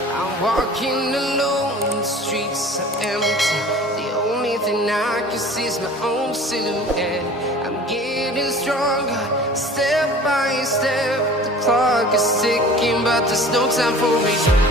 I'm walking alone, the streets are empty. The only thing I can see is my own silhouette. I'm getting stronger, step by step. The clock is ticking, but there's no time for me.